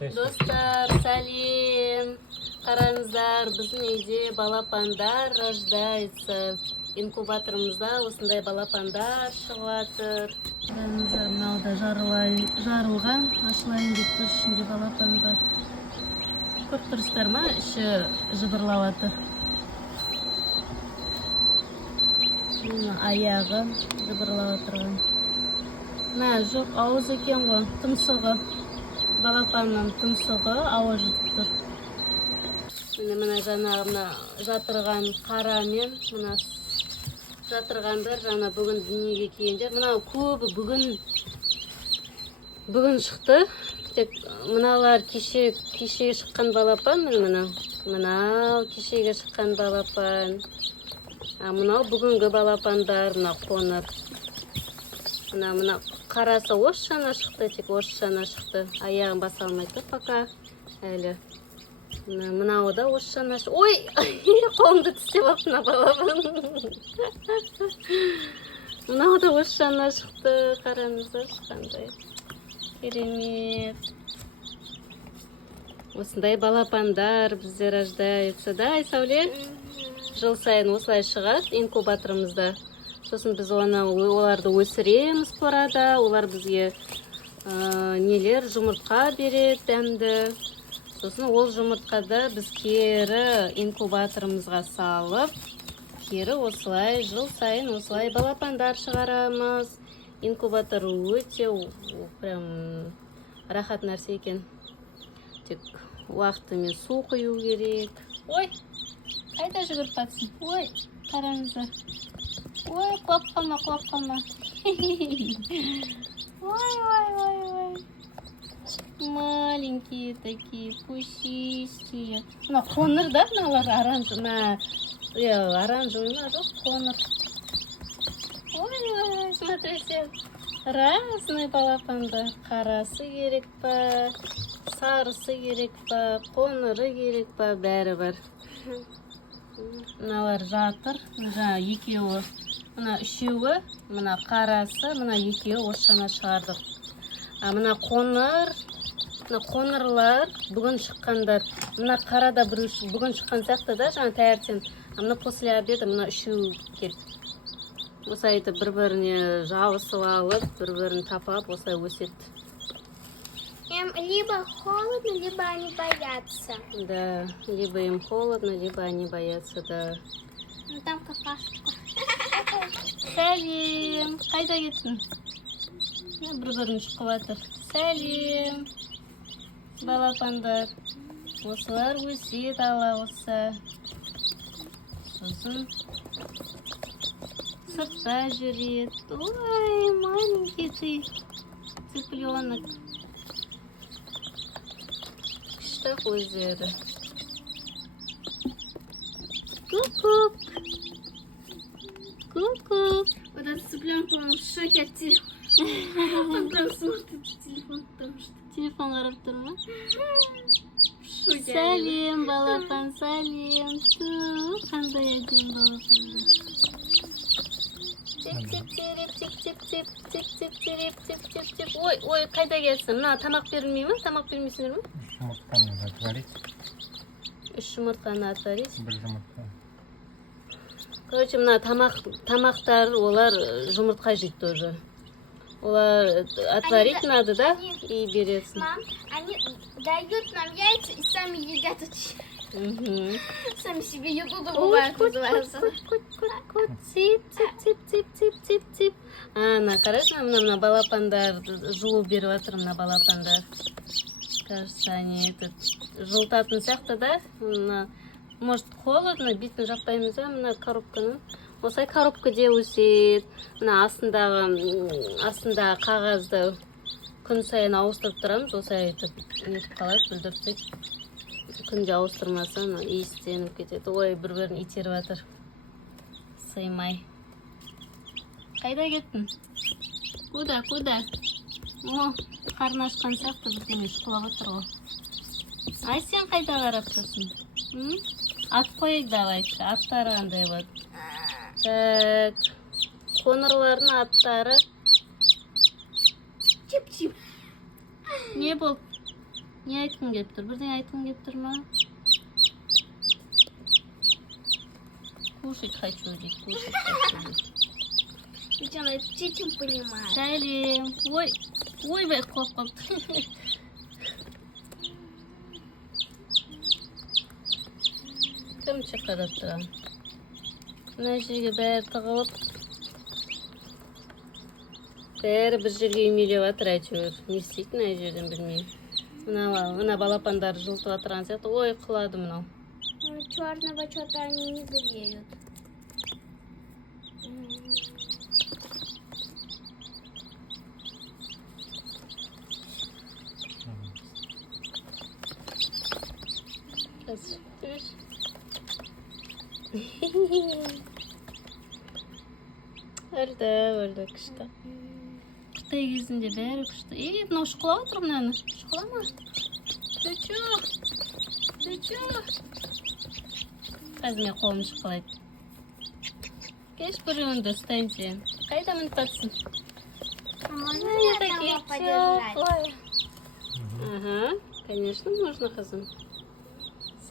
Достар, сәлем. Қараңыздар, біздің үйде балапандар рождается. Инкубаторымызда осындай балапандар шығып жатыр. Қараңыздар, мынау да жарылған, ашылайын деп тұр, ішінде балапан бар. Көріп тұрсыздар ма? Іші жыбырлап жатыр. Аяғы жыбырлап отырған. Мына жоқ, ауыз екен ғой, тұмсығы. Балапанның тұмсығы ауыз жұтып тұр. Мына жаңағы жатырған қарамен, мына жатырғандар жаңа бүгін дүниеге келгендер. Мынау көбі бүгін шықты. Тек мыналар кеше шыққан балапан, мынау кешеге шыққан балапан. Мынау бүгінгі балапандар, мына қоңыр. Мына қарасы орысшана шықты, тек орысшана шықты. Аяғын баса алмайды пока әлі. Мынау да орысшана шықты. Ой, қолымды тістеп алып мына балапан. Мынау да орысшана шықты, қараңыздар шыққандай. Керемет. Осындай балапандар бізде рождается, да, Айсәуле? Жыл сайын осылай шығады инкубаторымызда. Сосын біз оларды өсіреміз қорада, олар бізге жұмыртқа береді, дәмді. Сосын ол жұмыртқада біз кері инкубаторымызға салып, кері осылай жыл сайын осылай балапандар шығарамыз. Инкубатор өте прям рахат нәрсе екен. Тек уақытымен су құю керек. Ой, қайда жүгіріп қатсын? Ой, қараңыздар. Ой, құлап қалма. Ой. Маленькие такие, пушистые. Мына қоңыр да, мыналар оранжевый ма, жоқ, қоңыр. Ой, смотрите, разный балапандар. Қарасы керек па, сарысы керек па, қоңыры керек па, бәрі бар. Мыналар жатыр, мына екеуі, мына үшеуі, мына қарасы, мына екеуі орысшана шығардық. Мына қоңырлар бүгін шыққандар. Мына қарада бүгін шыққан сияқты да, жаңа таңертең. Мына после обеда мына үшеуі келді. Осылай етіп бір-біріне жабысып алып, бір-бірін тапап, осылай өседі. Либо холодно, либо они боятся. Да, либо им холодно, либо они боятся, да. Ну там какашка. Сәлем, қайда кеттің? Бір-бірін шықып жатыр. Сәлем, балапандар. Осылар өседі ала қоса. Сосын сыртта жүреді. Ой, маленький ты, цыпленок. Күшті өздері. Ку-ку. Вот этот цыпленок, по-моему, в шоке от телефона. Он прям смотрит в телефон, потому что... Телефон қарап тұр ма? Шоке. Сәлем, балапан, сәлем. Қандай әдем балапандар. Тип-тип-тип-тип-тип-тип-тип-тип-тип. Ой, қайда келсін? Мына тамақ берілмей ме? Тамақ бермейсіңдер ме? Жұмыртқаны отварить. 3 жұмыртқаны отварить. 1 жұмыртқа. Короче, мына тамақтар, олар жұмыртқа жейді тоже. Олар отварить надо, да? И берется. Мам, они дают нам яйца и сами едят. Сами себе еду добывают, называется. Тип-тип-тип-тип-тип-тип. Ана, қарашы, мына балапандар, жылу беріп жатыр мына балапандар. Кажется, они жылтатын сияқты, да? Может, холодно, бетін жаппаймыз, да, мына коробканы. Осылай коробкаде өседі. Мына астындағы қағазды күн сайын ауыстырып тұрамыз, осылай етіп нетіп қалады, бүлдіртсек. Күнде ауыстырмаса, иістеніп кетеді. Ой, бір-бірін итеріп жатыр. Сыймай. Қайда кеттің? Куда? Қарны ашқан сияқты бізден құлап отыр ғой. Ай, сен қайда қарап тұрсың? Ат қойық давайшы, аттары қандай болады. Так, қоңырлардың аттары. Чип-чип. Не болды? Не айтқың келіп тұр? Бірден айтқың келіп тұр ма? Кушать хочу дейді, кушать хочу дейді. Причем я чуть-чуть понимаю. Сәлем. Ойбай құлап қалды. Кім қарап тұрам? Мына жерге бәрі тығылып. Бәрі бір жерге үймелеп жатыр әйтеуір. Не істейтін ай жерден білмеймін. Мына балапандар жылтып отырған сияқты. Ой, құлады мынау. Черного что-то они не греют. Өлді күшті. Қытай кезінде бәрі күшті. Мынау шұқылап отыр мынаны. Шұқылама. Түчу. Қазір мен қолым шұқылайды. Кеш біреуінді ұстайын сен. Қайда мініп батсын? Можно мне одного подержать? Ага, конечно, можно, қызым.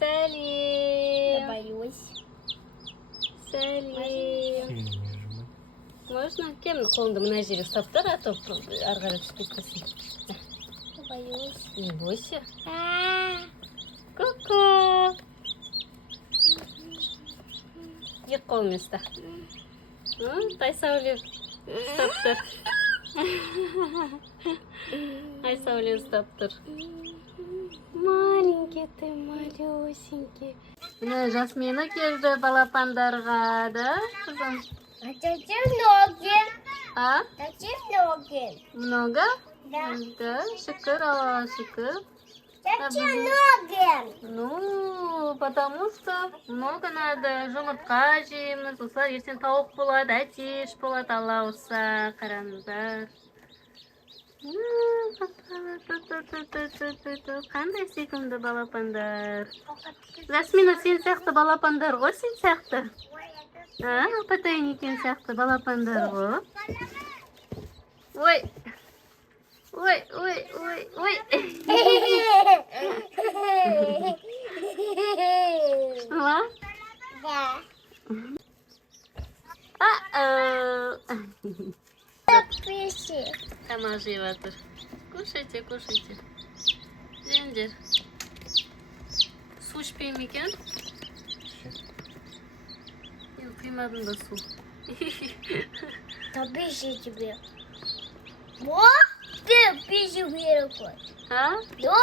Я Сәлем. боюсь. Сәлем. Можно? Кемнің қолыңды мына жерге ұстап тұр, а то ары қарай түсіп кетпесін. Я боюсь. Не бойся. А-а-а. Ку-ку. Екі қолмен ұста. Тайсауле ұстап тұр. Айсауле ұстап тұр. Маленький ты, малюсенький. Мына Жасмина келді балапандарға, да, қызым? А зачем ноги? А? Зачем ноги? Много? Да. Да, шүкір, Аллаға шүкір. Зачем ноги? Ну, потому что много надо. Жұмыртқа жейміз, осылар ертең тауық болады, әтеш болады, Алла болса, қараңыздар. Қандай сүйкімді балапандар. Жасмина, сен сияқты балапандар ғой, сен сияқты. Апатайын екен сияқты балапандар ғой. Ой. Ма? Да. Пиши. Тамақ жеп жатыр. Кушайте. Жеңдер. Су ішпей ме екен? Мен құймадым да су. Да пиши тебе. Вот ты пиши рукой. А? Да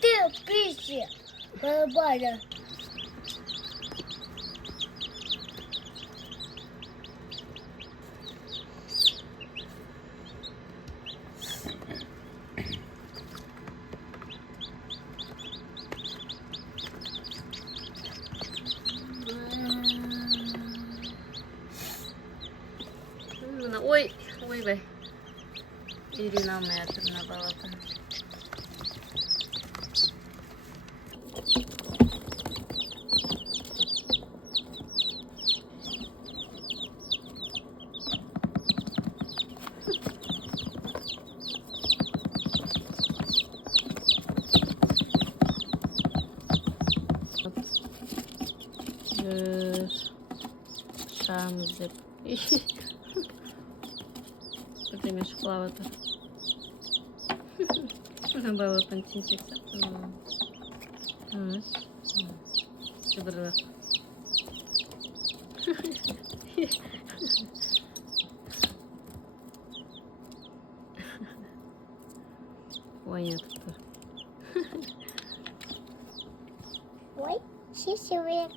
ты пиши. Барабана. Ойбай. Үйрене алмай жатыр мына балапан. Шамыз деп. Бірдеме шықылап отыр. Балапан тентек сияқты. Шыбырлап. Ойнатып тұр. Ой, счастливая.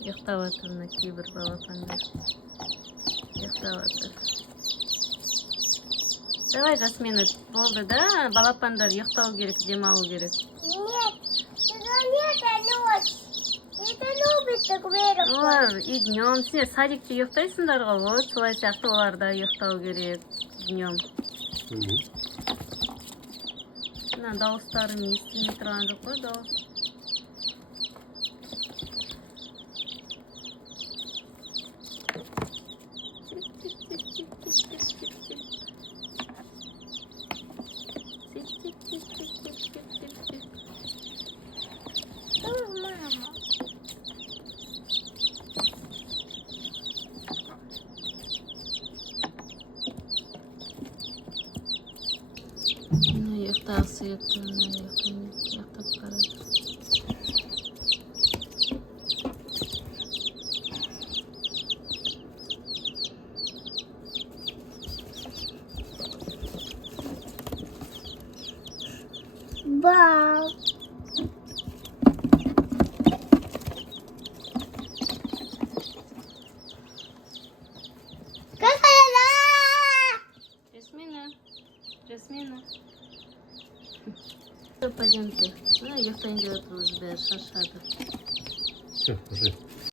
Ұйықтап жатыр мына кейбір балапандар. Ұйықтап жатыр. Давай, Жасмина, болды да? Балапандар ұйықтау керек, демалу керек. Нет, это ночь. Это любит так веру. Олар и днем, сендер садикте ұйықтайсыңдар ғой, вот солай сияқты олар да ұйықтау керек днем. Мына дауыстарым естілмей тұрған жоқ қой, дауыс. Мына ұйықтағы сүйекті, мына ұйықтап қарады. Бау. Жасмина. Пойдемте. Мына ұйықтайын деп отырмыз, бәрі шаршады. Все, уже.